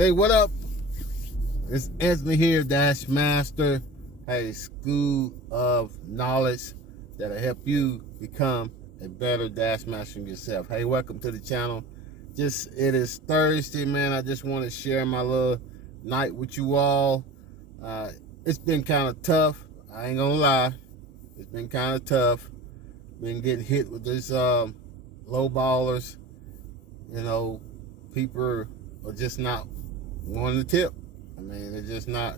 Hey, what up? It's Anthony here, Dash Master. Hey, school of knowledge that'll help you become a better Dash Master yourself. Hey, welcome to the channel. It is Thursday, man. I just want to share my little night with you all. It's been kind of tough. I ain't gonna lie. It's been kind of tough. Been getting hit with these low ballers. You know, people are just not wanting to tip. I mean, they're just not.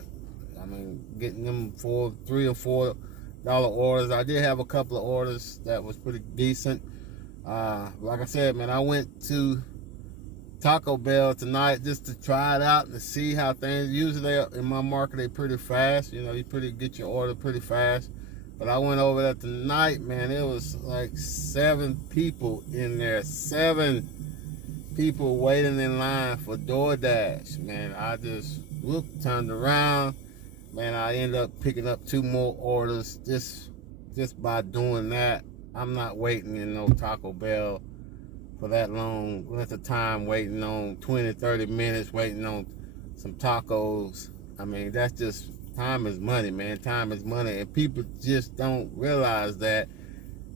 I mean, getting them for $3 or $4 orders. I did have a couple of orders that was pretty decent. Like I said, man, I went to Taco Bell tonight just to try it out and to see how things. Usually in my market, they pretty fast. You know, you get your order pretty fast. But I went over there tonight, man. It was like 7 people in there. 7 people waiting in line for Doordash, man. I just turned around, man. I ended up picking up 2 more orders just by doing that. I'm not waiting in no Taco Bell for that long length of time, waiting on 20-30 minutes, waiting on some tacos. I mean, that's just, time is money, man. Time is money, and people just don't realize that.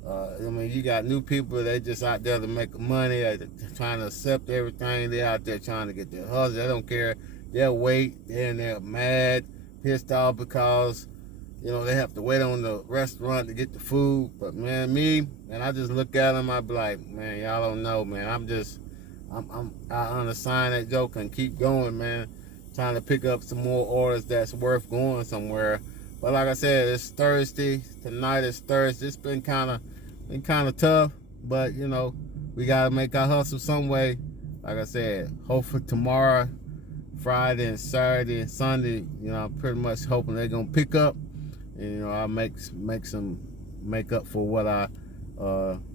I mean, you got new people, they just out there to make money, they're trying to accept everything. They're out there trying to get their hustle. They don't care. They'll wait, they're mad, pissed off because, you know, they have to wait on the restaurant to get the food. But man, I just look at them, I be like, man, y'all don't know, man. I understand that joke and keep going, man. Trying to pick up some more orders that's worth going somewhere. But like I said, it's Thursday. Tonight is Thursday. It's been kind of tough, but you know, we gotta make our hustle some way. Like I said, hopefully tomorrow, Friday and Saturday and Sunday, you know, I'm pretty much hoping they're gonna pick up, and you know, I'll make up for what I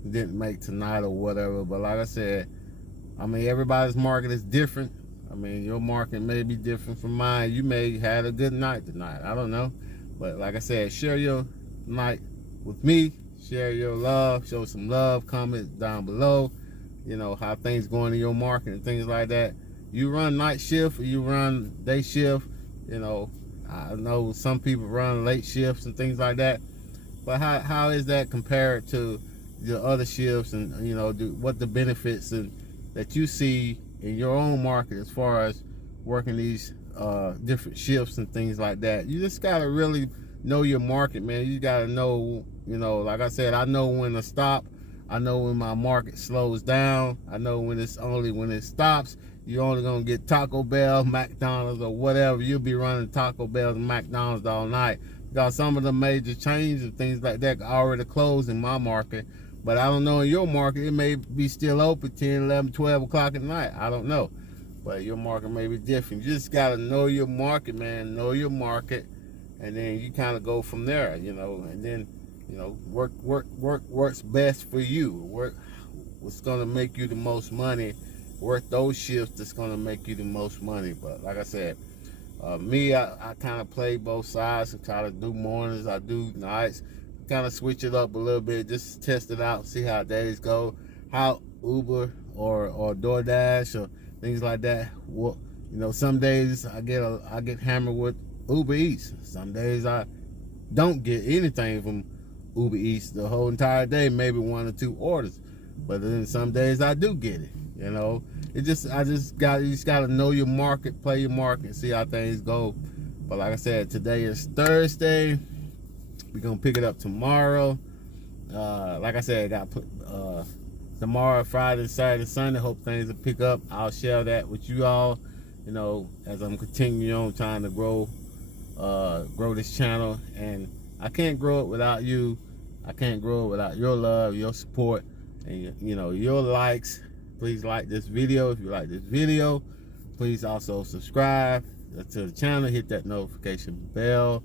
didn't make tonight or whatever. But like I said, I mean, everybody's market is different. I mean, your market may be different from mine. You may had a good night tonight. I don't know. But like I said, share your night with me. Share your love. Show some love. Comment down below. You know, how things going in your market and things like that. You run night shift or you run day shift. You know, I know some people run late shifts and things like that. But how is that compared to the other shifts, and you know, what the benefits that you see in your own market as far as working these different shifts and things like that? You just gotta really know your market, man. You gotta know, you know, like I said, I know when to stop. I know when my market slows down. I know when it stops. You're only gonna get Taco Bell, McDonald's, or whatever. You'll be running Taco Bell and McDonald's all night. Because some of the major chains and things like that are already closed in my market. But I don't know in your market, it may be still open 10, 11, 12 o'clock at night. I don't know. But your market may be different. You just got to know your market, man. Know your market. And then you kind of go from there, you know. And then, you know, works best for you. Work what's going to make you the most money. Work those shifts that's going to make you the most money. But like I said, I kind of play both sides. I try to do mornings. I do nights. Kind of switch it up a little bit, just test it out, see how days go, how Uber or DoorDash or things like that. Well, you know, some days I get hammered with Uber Eats. Some days I don't get anything from Uber Eats the whole entire day, maybe 1 or 2 orders. But then some days I do get it. You know, you just gotta know your market, play your market, see how things go. But like I said, today is Thursday. We're gonna pick it up tomorrow. Like I said, I got put tomorrow, Friday, Saturday, Sunday. Hope things will pick up. I'll share that with you all. You know, as I'm continuing on trying to grow this channel, and I can't grow it without you. I can't grow it without your love, your support, and you know, your likes. Please like this video. If you like this video, please also subscribe to the channel. Hit that notification bell,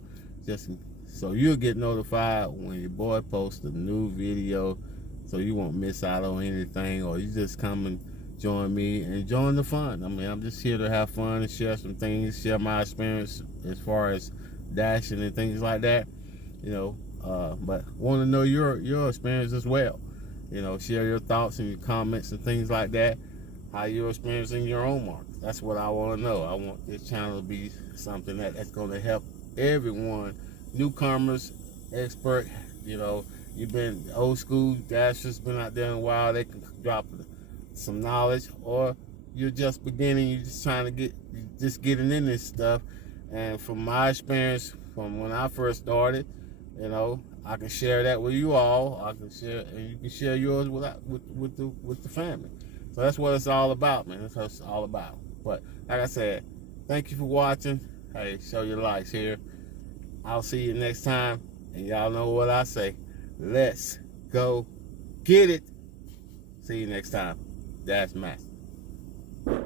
so you'll get notified when your boy posts a new video, so you won't miss out on anything, or you just come and join me and join the fun. I mean, I'm just here to have fun and share some things, share my experience as far as dashing and things like that, you know, but want to know your experience as well. You know, share your thoughts and your comments and things like that, how you're experiencing your own market. That's what I want to know. I want this channel to be something that's going to help everyone, newcomers, expert. You know, you've been old school dashers, been out there in a while. They can drop some knowledge, or you're just beginning. You're just trying to getting in this stuff. And from my experience, from when I first started, you know, I can share that with you all. I can share, and you can share yours with the family. So that's what it's all about, man. That's what it's all about. But like I said, thank you for watching. Hey, show your likes here. I'll see you next time. And y'all know what I say. Let's go get it. See you next time. Dash Master.